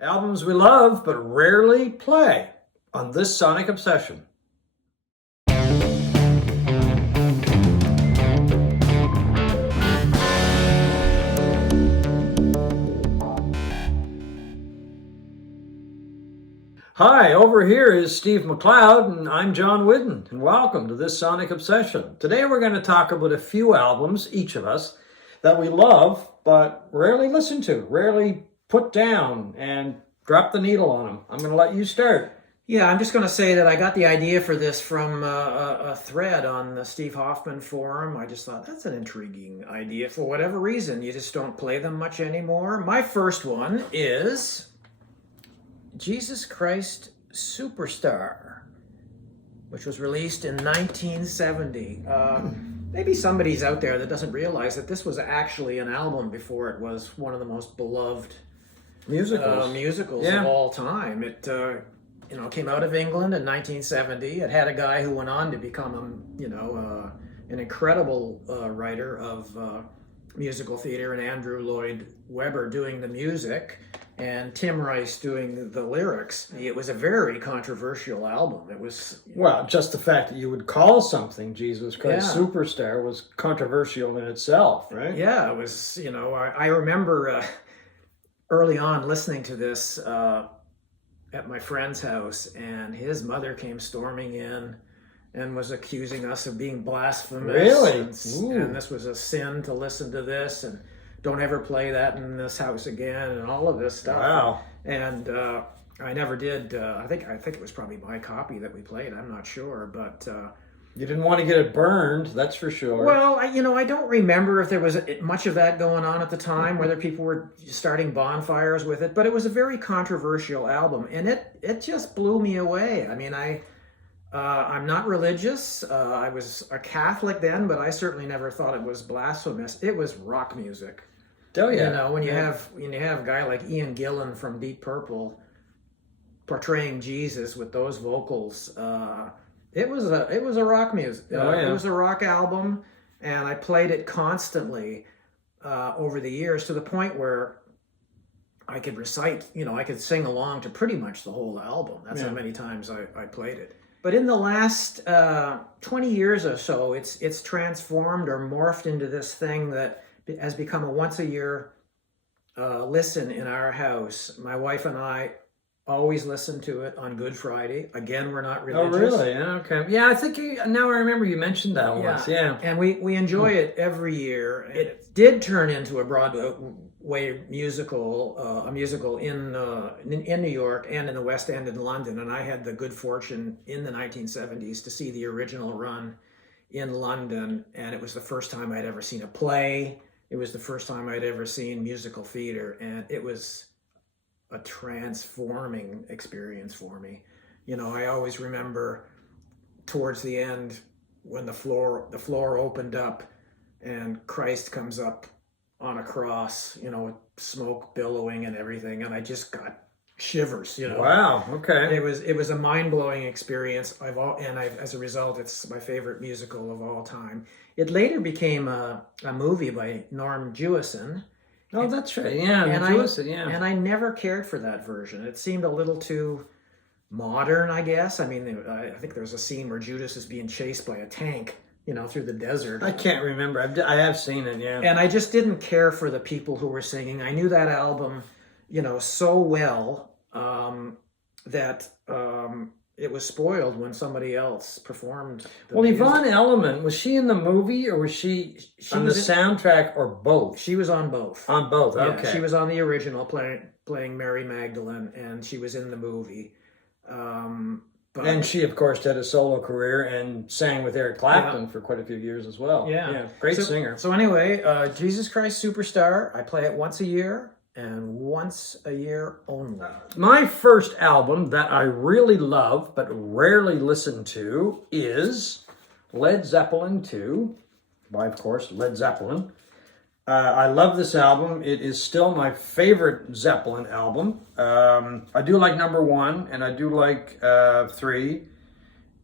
Albums we love but rarely play on this Sonic Obsession. Hi, over here is Steve McLeod, and I'm John Whidden, and welcome to this Sonic Obsession. Today we're going to talk about a few albums, each of us, that we love but rarely listen to, rarely put down and drop the needle on them. I'm going to let you start. Yeah, I'm just going to say that I got the idea for this from a thread on the Steve Hoffman forum. I just thought that's an intriguing idea. For whatever reason, you just don't play them much anymore. My first one is Jesus Christ Superstar, which was released in 1970. Maybe somebody's out there that doesn't realize that this was actually an album before it was one of the most beloved musicals of all time. It came out of England in 1970. It had a guy who went on to become an incredible writer of musical theater, and Andrew Lloyd Webber doing the music, and Tim Rice doing the lyrics. It was a very controversial album. It was Well, just the fact that you would call something Jesus Christ Superstar was controversial in itself, right? Yeah, it was. I remember early on listening to this at my friend's house, and his mother came storming in and was accusing us of being blasphemous. Really? And this was a sin to listen to this, and don't ever play that in this house again, and all of this stuff. Wow. And I never did. I think it was probably my copy that we played. I'm not sure, but You didn't want to get it burned, that's for sure. well, I don't remember if there was much of that going on at the time, whether people were starting bonfires with it, but it was a very controversial album, and it just blew me away. I mean, I'm not religious. I was a Catholic then, but I certainly never thought it was blasphemous. It was rock music. Oh yeah. When you have a guy like Ian Gillan from Deep Purple portraying Jesus with those vocals, it was a rock music. It was a rock album, and I played it constantly over the years, to the point where I could recite. I could sing along to pretty much the whole album. That's how many times I played it. But in the last 20 years or so, it's transformed or morphed into this thing that has become a once a year listen in our house. My wife and I always listen to it on Good Friday. Again, we're not religious. Oh, really? Yeah, okay. Yeah, I think now I remember you mentioned that once. Yeah. And we enjoy it every year. It did turn into a Broadway musical, a musical in New York and in the West End in London. And I had the good fortune in the 1970s to see the original run in London. And it was the first time I'd ever seen a play. It was the first time I'd ever seen musical theater. And it was a transforming experience for me. I always remember towards the end when the floor opened up and Christ comes up on a cross, with smoke billowing and everything, and I just got shivers. Wow. Okay. It was a mind-blowing experience. As a result, it's my favorite musical of all time. It later became a movie by Norm Jewison. Oh, that's right. Yeah, and and I never cared for that version. It seemed a little too modern, I guess. I mean, I think there was a scene where Judas is being chased by a tank, through the desert. I can't remember. I have seen it, yeah. And I just didn't care for the people who were singing. I knew that album, so well that it was spoiled when somebody else performed. Yvonne Elliman, was she in the movie, or was she on the soundtrack, or both? She was on both. On both, yeah, okay. She was on the original playing Mary Magdalene, and she was in the movie. And she, of course, had a solo career and sang with Eric Clapton for quite a few years as well. Yeah. Great singer. So anyway, Jesus Christ Superstar, I play it once a year, and once a year only. My first album that I really love but rarely listen to is Led Zeppelin II, by, of course, Led Zeppelin. I love this album. It is still my favorite Zeppelin album. I do like number 1, and I do like 3,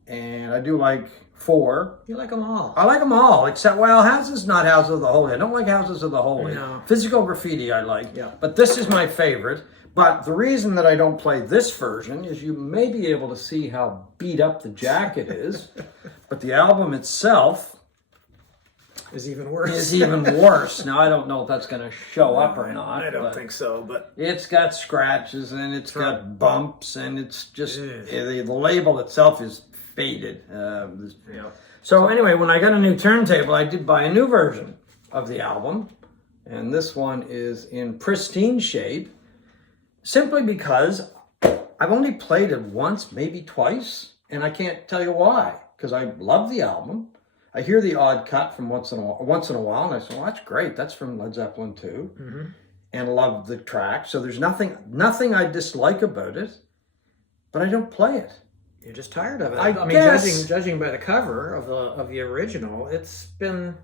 and I do like 4. You like them all. I like them all, except, Houses, not Houses of the Holy. I don't like Houses of the Holy. No. Physical Graffiti I like, Yeah. but this is my favorite. But the reason that I don't play this version is you may be able to see how beat up the jacket is, but the album itself is even worse. Now, I don't know if that's going to show up or not. I don't think so, but it's got scratches and it's got bumps and it's just, the label itself is faded. So anyway, when I got a new turntable, I did buy a new version of the album. And this one is in pristine shape, simply because I've only played it once, maybe twice, and I can't tell you why, because I love the album. I hear the odd cut from once in a while, and I say, well, that's great. That's from Led Zeppelin II, and love the track. So there's nothing I dislike about it, but I don't play it. You're just tired of it. I mean, guess. judging by the cover of the original, it's been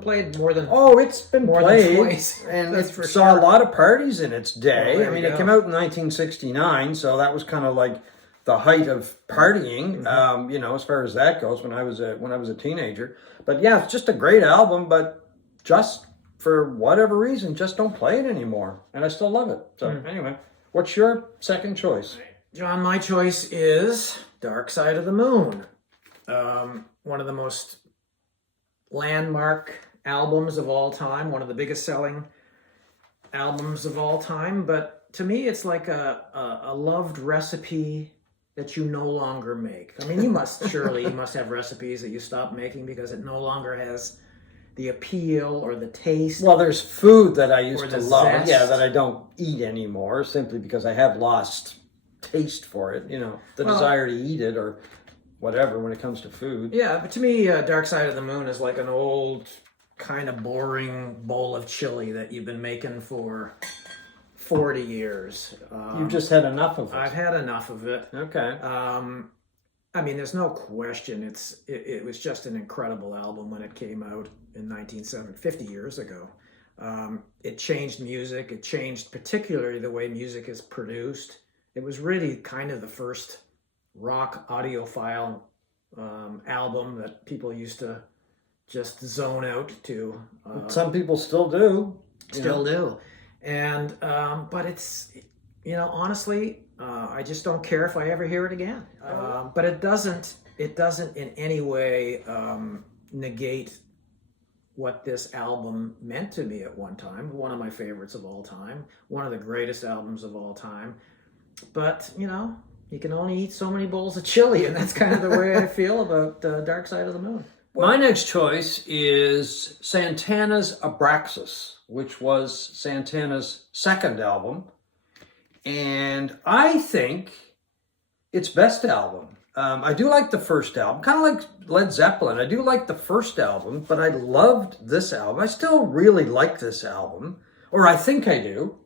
played more than it's been played, twice. And That's it for saw sure. a lot of parties in its day. Well, I mean, it came out in 1969, so that was kind of like the height of partying, as far as that goes. When I was a teenager, but yeah, it's just a great album. But just for whatever reason, just don't play it anymore, and I still love it. So anyway, what's your second choice? John, my choice is Dark Side of the Moon. One of the most landmark albums of all time, one of the biggest selling albums of all time. But to me, it's like a loved recipe that you no longer make. I mean, you must have recipes that you stop making because it no longer has the appeal or the taste. Well, there's food that I used to love, zest. that I don't eat anymore, simply because I have lost taste for it, desire to eat it or whatever when it comes to food. Yeah, but to me, Dark Side of the Moon is like an old, kind of boring bowl of chili that you've been making for 40 years. You've just had enough of it. I've had enough of it. Okay. I mean, there's no question. It was just an incredible album when it came out in 1970, 50 years ago. It changed music. It changed particularly the way music is produced. It was really kind of the first rock audiophile album that people used to just zone out to. Some people still do. Still do. And, but it's, honestly, I just don't care if I ever hear it again. But it doesn't in any way negate what this album meant to me at one time. One of my favorites of all time. One of the greatest albums of all time. But, you can only eat so many bowls of chili, and that's kind of the way I feel about Dark Side of the Moon. My next choice is Santana's Abraxas, which was Santana's second album. And I think its best album. I do like the first album, kind of like Led Zeppelin. I do like the first album, but I loved this album. I still really like this album, or I think I do.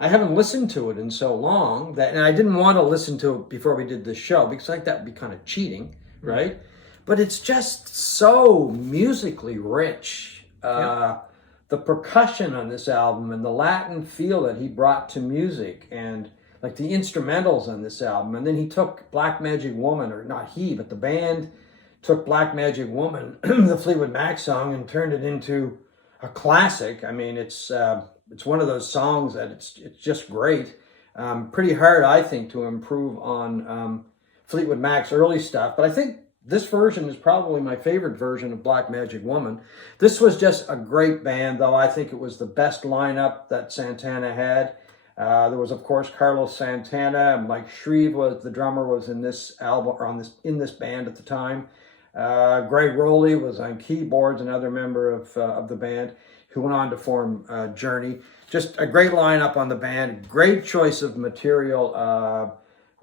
I haven't listened to it in so long and I didn't want to listen to it before we did this show because like that would be kind of cheating, right? But it's just so musically rich. The percussion on this album and the Latin feel that he brought to music and like the instrumentals on this album. And then he took Black Magic Woman, or not he, but the band took Black Magic Woman, the Fleetwood Mac song, and turned it into a classic. I mean, it's one of those songs that it's just great. Pretty hard, I think, to improve on Fleetwood Mac's early stuff. But I think this version is probably my favorite version of Black Magic Woman. This was just a great band, though. I think it was the best lineup that Santana had. There was, of course, Carlos Santana. Mike Shreve was the drummer, was in this album or in this band at the time. Greg Rowley was on keyboards, another member of the band, who went on to form Journey. Just a great lineup on the band, great choice of material,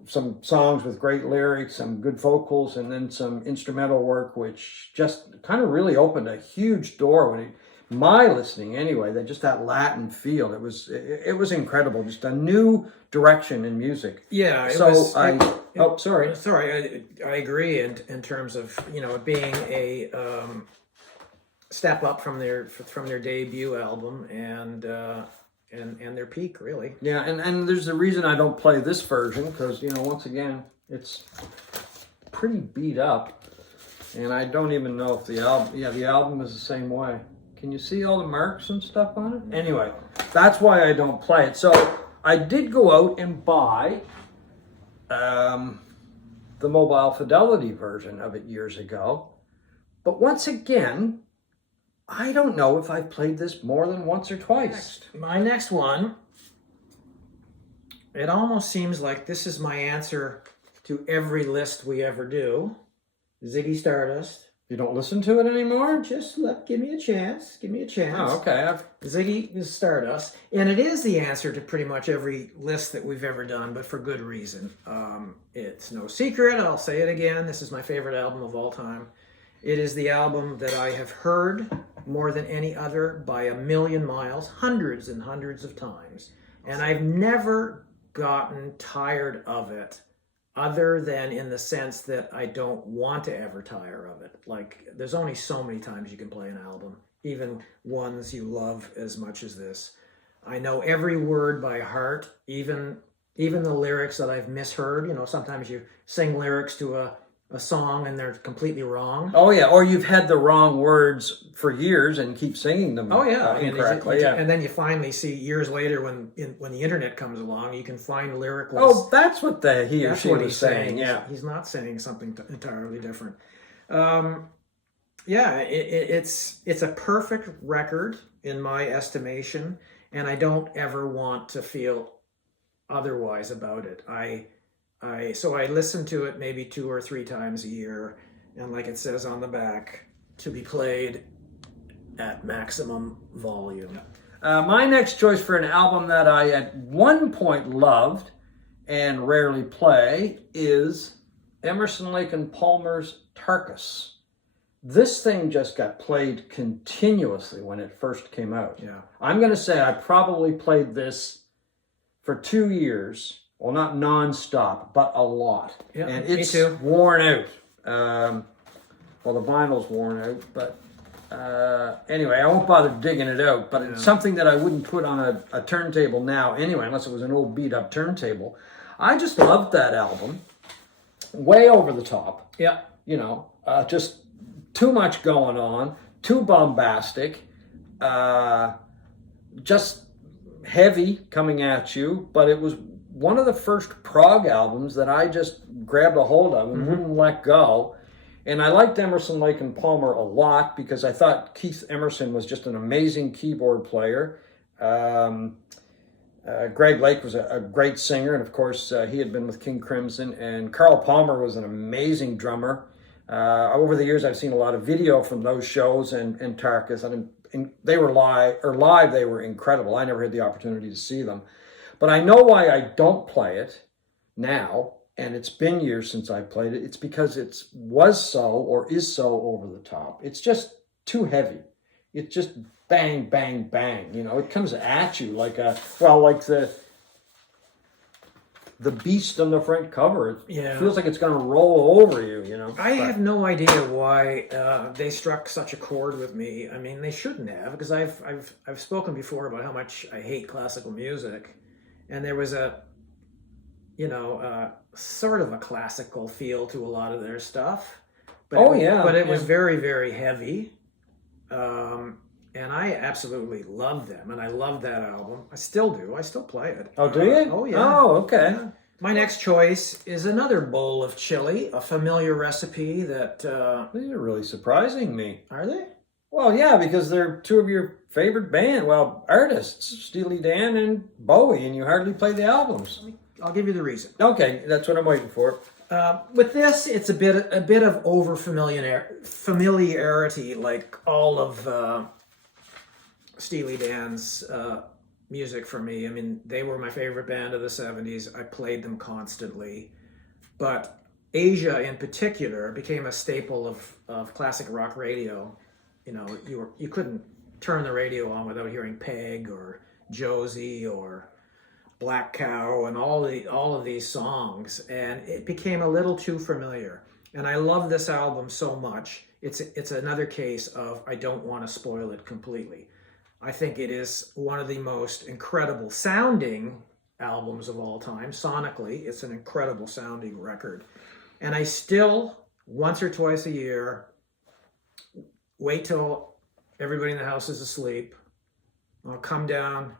some songs with great lyrics, some good vocals, and then some instrumental work, which just kind of really opened a huge door my listening anyway, that Latin feel. It was incredible, just a new direction in music. Yeah. Sorry. I agree in terms of, it being a step up from their debut album and their peak, really. Yeah, and there's a reason I don't play this version because once again it's pretty beat up, and I don't even know if the album is the same way. Can you see all the marks and stuff on it? Anyway, that's why I don't play it. So I did go out and buy the Mobile Fidelity version of it years ago. But once again, I don't know if I've played this more than once or twice. My next one, it almost seems like this is my answer to every list we ever do. Ziggy Stardust. You don't listen to it anymore? Just give me a chance. Give me a chance. Oh, okay. Ziggy Stardust. And it is the answer to pretty much every list that we've ever done, but for good reason. It's no secret. I'll say it again. This is my favorite album of all time. It is the album that I have heard more than any other by a million miles, hundreds and hundreds of times. And I've never gotten tired of it, other than in the sense that I don't want to ever tire of it. Like, there's only so many times you can play an album, even ones you love as much as this. I know every word by heart, even the lyrics that I've misheard. You know, sometimes you sing lyrics to a song and they're completely wrong. Oh yeah, or you've had the wrong words for years and keep singing them. Oh yeah, incorrectly. And then you finally see years later when the internet comes along, you can find lyric lists. Oh, that's what he or she was saying. Yeah, he's not saying something entirely different. Yeah, it's a perfect record in my estimation, and I don't ever want to feel otherwise about it. So I listen to it maybe 2 or 3 times a year, and like it says on the back, to be played at maximum volume. My next choice for an album that I at one point loved and rarely play is Emerson, Lake and Palmer's Tarkus. This thing just got played continuously when it first came out. Yeah. I'm going to say I probably played this for 2 years. Well, not non-stop, but a lot. Yeah, and me it's too. worn out. Well, the vinyl's worn out, but anyway, I won't bother digging it out. But it's something that I wouldn't put on a turntable now anyway, unless it was an old beat-up turntable. I just loved that album. Way over the top. Yeah. You know, just too much going on, too bombastic, just heavy coming at you, but it was one of the first prog albums that I just grabbed a hold of and wouldn't let go. And I liked Emerson, Lake and Palmer a lot because I thought Keith Emerson was just an amazing keyboard player. Greg Lake was a great singer, and of course he had been with King Crimson. And Carl Palmer was an amazing drummer. Over the years, I've seen a lot of video from those shows and Tarkus, and they were live. They were incredible. I never had the opportunity to see them. But I know why I don't play it now, and it's been years since I played it. It's because it was so or is so over the top. It's just too heavy. It's just bang, bang, bang. You know, it comes at you like the beast on the front cover. It feels like it's going to roll over you, you know. I have no idea why they struck such a chord with me. I mean, they shouldn't have, because I've spoken before about how much I hate classical music. And there was sort of a classical feel to a lot of their stuff. But it was very, very heavy. And I absolutely loved them. And I loved that album. I still do. I still play it. Oh, do you? Oh, yeah. Oh, okay. Yeah. My next choice is another bowl of chili, a familiar recipe that... These are really surprising me. Are they? Well, yeah, because they're 2 of your favorite artists, Steely Dan and Bowie, and you hardly play the albums. I'll give you the reason. Okay, that's what I'm waiting for. With this, it's a bit of over familiarity, like all of Steely Dan's music for me. I mean, they were my favorite band of the 70s. I played them constantly. But Asia in particular became a staple of classic rock radio. You know, you couldn't turn the radio on without hearing Peg or Josie or Black Cow and all of these songs, and it became a little too familiar. And I love this album so much. It's another case of I don't want to spoil it completely. I think it is one of the most incredible sounding albums of all time. Sonically, it's an incredible sounding record. And I still, once or twice a year, wait till everybody in the house is asleep. I'll come down,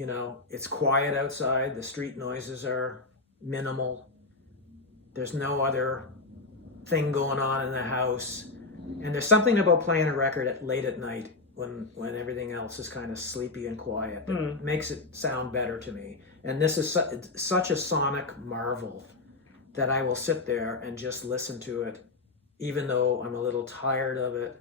You know, it's quiet outside. The street noises are minimal. There's no other thing going on in the house. And there's something about playing a record late at night when everything else is kind of sleepy and quiet that makes it sound better to me. And this is such a sonic marvel that I will sit there and just listen to it, even though I'm a little tired of it,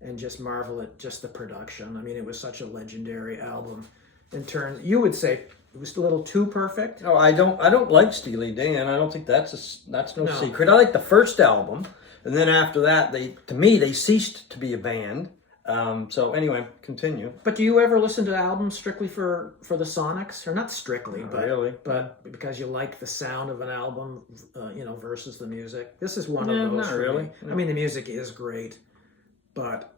and just marvel at just the production. I mean, it was such a legendary album. In turn, you would say it was a little too perfect. No, I don't like Steely Dan. I don't think that's no secret. I like the first album, and then after that, to me they ceased to be a band. So anyway, continue. But do you ever listen to albums strictly for the sonics, or not strictly, but because you like the sound of an album, versus the music? This is one of those. Not really. No. I mean, the music is great, but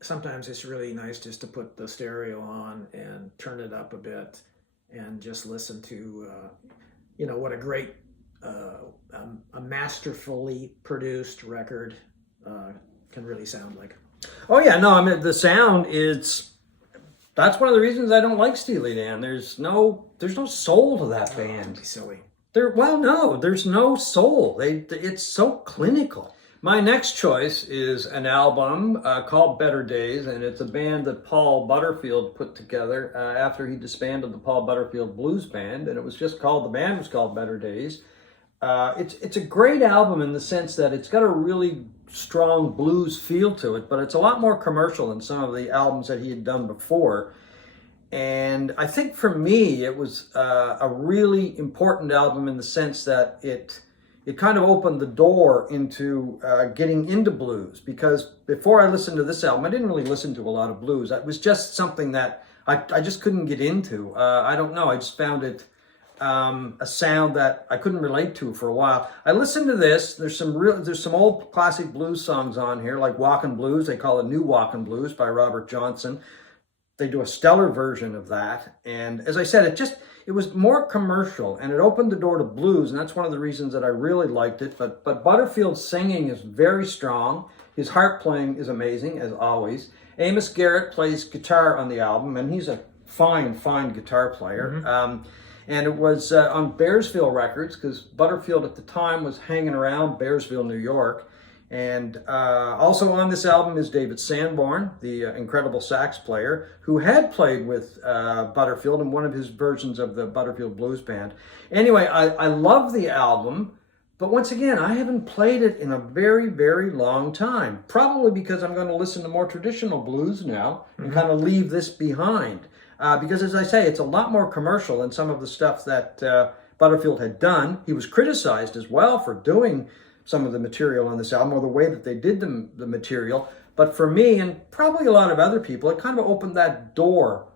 sometimes it's really nice just to put the stereo on and turn it up a bit and just listen to, what a great, a masterfully produced record can really sound like. Oh yeah, no, I mean the sound is. That's one of the reasons I don't like Steely Dan. There's no soul to that band. Don't be silly. There's no soul. It's so clinical. My next choice is an album called Better Days, and it's a band that Paul Butterfield put together after he disbanded the Paul Butterfield Blues Band, and the band was called Better Days. It's a great album in the sense that it's got a really strong blues feel to it, but it's a lot more commercial than some of the albums that he had done before. And I think for me, it was a really important album in the sense that it kind of opened the door into getting into blues, because before I listened to this album, I didn't really listen to a lot of blues. It was just something that I just couldn't get into. I don't know. I just found it a sound that I couldn't relate to for a while. I listened to this. There's some old classic blues songs on here, like Walkin' Blues. They call it New Walkin' Blues by Robert Johnson. They do a stellar version of that. And as I said, it was more commercial, and it opened the door to blues, and that's one of the reasons that I really liked it. But Butterfield's singing is very strong. His harp playing is amazing, as always. Amos Garrett plays guitar on the album, and he's a fine guitar player. Mm-hmm. And it was on Bearsville Records, because Butterfield at the time was hanging around Bearsville, New York. And also on this album is David Sanborn, the incredible sax player, who had played with Butterfield in one of his versions of the Butterfield Blues Band. Anyway, I love the album, but once again, I haven't played it in a very, very long time. Probably because I'm going to listen to more traditional blues now and kind of leave this behind. Because as I say, it's a lot more commercial than some of the stuff that Butterfield had done. He was criticized as well for doing some of the material on this album, or the way that they did the material. But for me, and probably a lot of other people, it kind of opened that door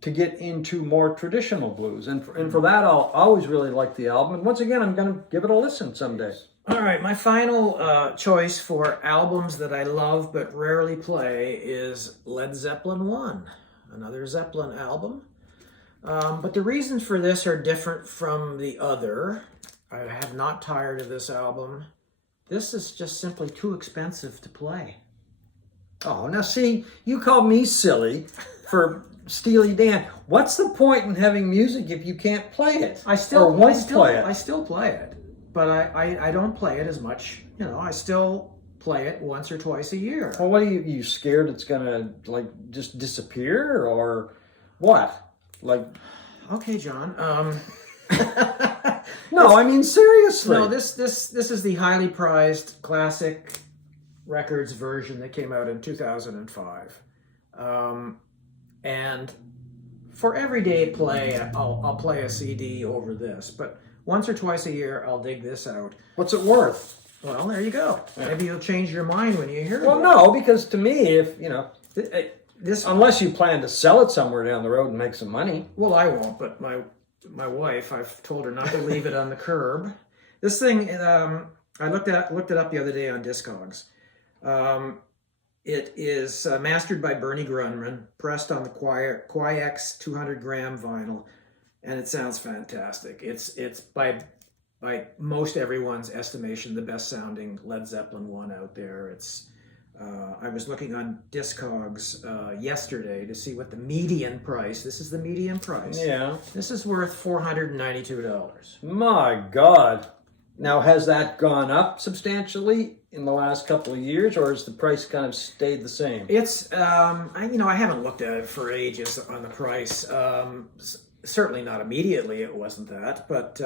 to get into more traditional blues. And for that, I'll always really like the album. And once again, I'm going to give it a listen someday. All right, my final choice for albums that I love but rarely play is Led Zeppelin I, another Zeppelin album. But the reasons for this are different from the other. I have not tired of this album. This is just simply too expensive to play. Oh, now see, you called me silly for Steely Dan. What's the point in having music if you can't play it? I still play it, but I don't play it as much. I still play it once or twice a year. Well, what are you scared it's gonna just disappear, or what? Okay, John. No, I mean seriously. No, this is the highly prized classic records version that came out in 2005. And for everyday play, I'll play a CD over this, but once or twice a year I'll dig this out. What's it worth? Well, there you go. Yeah. Maybe you'll change your mind when you hear it. Well, no, because to me, if this, unless you plan to sell it somewhere down the road and make some money. Well, I won't, but my wife, I've told her not to leave it on the curb. This thing, I looked it up the other day on Discogs. It is mastered by Bernie Grunman, pressed on the Qui-X 200-gram vinyl, and it sounds fantastic. It's by most everyone's estimation the best sounding Led Zeppelin one out there. It's I was looking on Discogs yesterday to see what the median price. This is the median price. Yeah. This is worth $492. My God. Now, has that gone up substantially in the last couple of years, or has the price kind of stayed the same? It's I haven't looked at it for ages on the price. Certainly not immediately. It wasn't that, but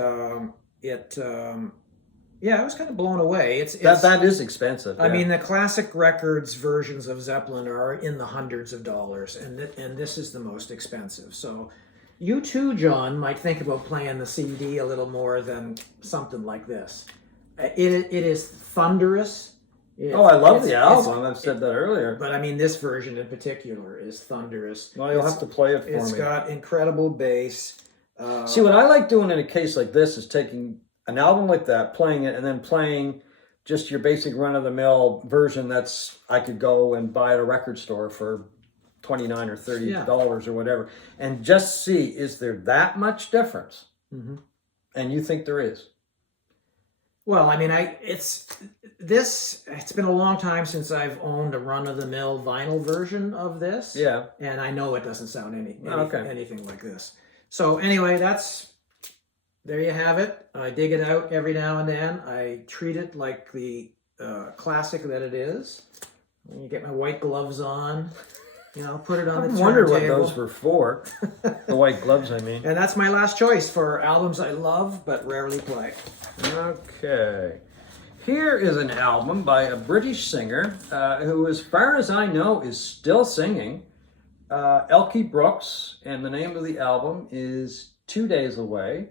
yeah, I was kind of blown away. That is expensive. I yeah. mean, the classic records versions of Zeppelin are in the hundreds of dollars, and this is the most expensive. So, you too, John, might think about playing the CD a little more than something like this. It is thunderous. I love the album. I've said that earlier. But I mean, this version in particular is thunderous. Well, you'll have to play it for me. It's got incredible bass. See, what I like doing in a case like this is taking an album like that, playing it, and then playing just your basic run-of-the-mill version that's I could go and buy at a record store for $29 or $30 or whatever, and just see, is there that much difference? Mm-hmm. And you think there is? Well, I mean, it's been a long time since I've owned a run-of-the-mill vinyl version of this. Yeah. And I know it doesn't sound Okay. anything like this. So anyway, there you have it. I dig it out every now and then. I treat it like the classic that it is. You get my white gloves on, put it on the turntable. I wonder what those were for. The white gloves, I mean. And that's my last choice for albums I love but rarely play. Okay. Here is an album by a British singer who, as far as I know, is still singing. Elke Brooks, and the name of the album is 2 Days Away.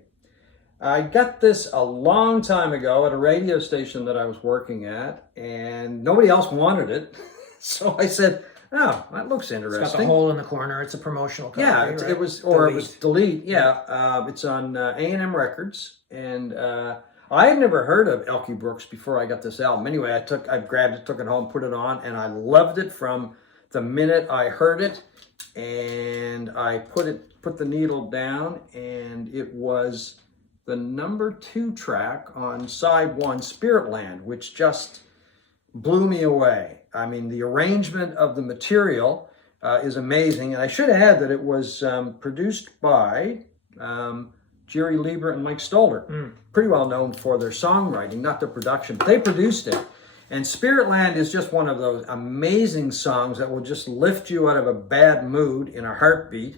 I got this a long time ago at a radio station that I was working at, and nobody else wanted it. So I said, oh, that looks interesting. It's got the hole in the corner. It's a promotional copy, yeah, right? it was Delete. Yeah, it's on A&M Records, and I had never heard of Elke Brooks before I got this album. Anyway, I grabbed it, took it home, put it on, and I loved it from the minute I heard it. And I put the needle down, and it was the number 2 track on side 1, Spiritland, which just blew me away. I mean, the arrangement of the material is amazing. And I should add that it was produced by Jerry Lieber and Mike Stoller. Pretty well known for their songwriting, not their production. They produced it. And Spiritland is just one of those amazing songs that will just lift you out of a bad mood in a heartbeat.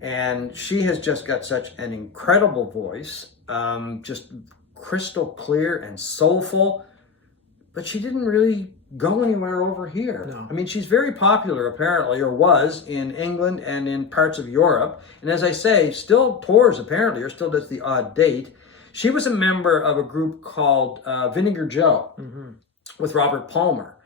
And she has just got such an incredible voice, just crystal clear and soulful. But she didn't really go anywhere over here. No. I mean, she's very popular apparently, or was, in England and in parts of Europe. And as I say, still tours apparently, or still does the odd date. She was a member of a group called Vinegar Joe. Mm-hmm. With Robert Palmer.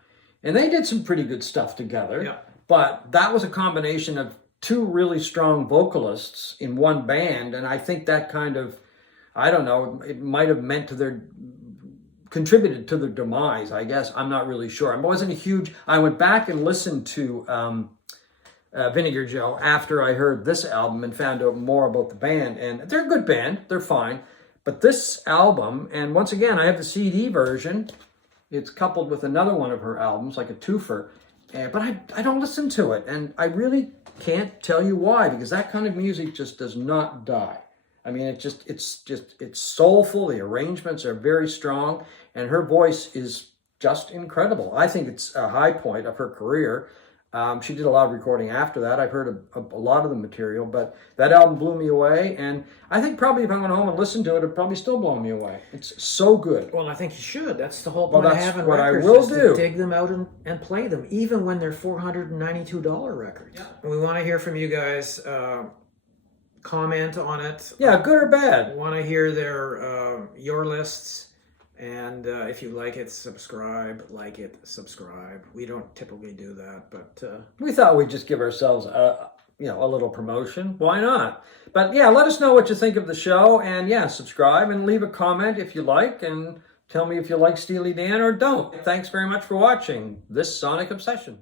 And they did some pretty good stuff together. Yeah. But that was a combination of 2 really strong vocalists in one band. And I think that kind of, I don't know, it might have contributed to their demise, I guess. I'm not really sure. I went back and listened to Vinegar Joe after I heard this album and found out more about the band. And they're a good band. They're fine. But this album, and once again, I have the CD version. It's coupled with another one of her albums, like a twofer. But I don't listen to it. And I really can't tell you why, because that kind of music just does not die. I mean, it's soulful. The arrangements are very strong. And her voice is just incredible. I think it's a high point of her career. She did a lot of recording after that. I've heard a lot of the material, but that album blew me away. And I think probably if I went home and listened to it, it'd probably still blow me away. It's so good. Well, I think you should. That's the whole point of having what records. I will is do. To dig them out and play them, even when they're $492 records. Yeah. And we want to hear from you guys. Comment on it. Yeah, good or bad. We want to hear your lists. And if you like it, subscribe. Subscribe. We don't typically do that, but we thought we'd just give ourselves a little promotion. Why not? But yeah, let us know what you think of the show, and yeah, subscribe and leave a comment if you like, and tell me if you like Steely Dan or don't. Thanks very much for watching this Sonic Obsession.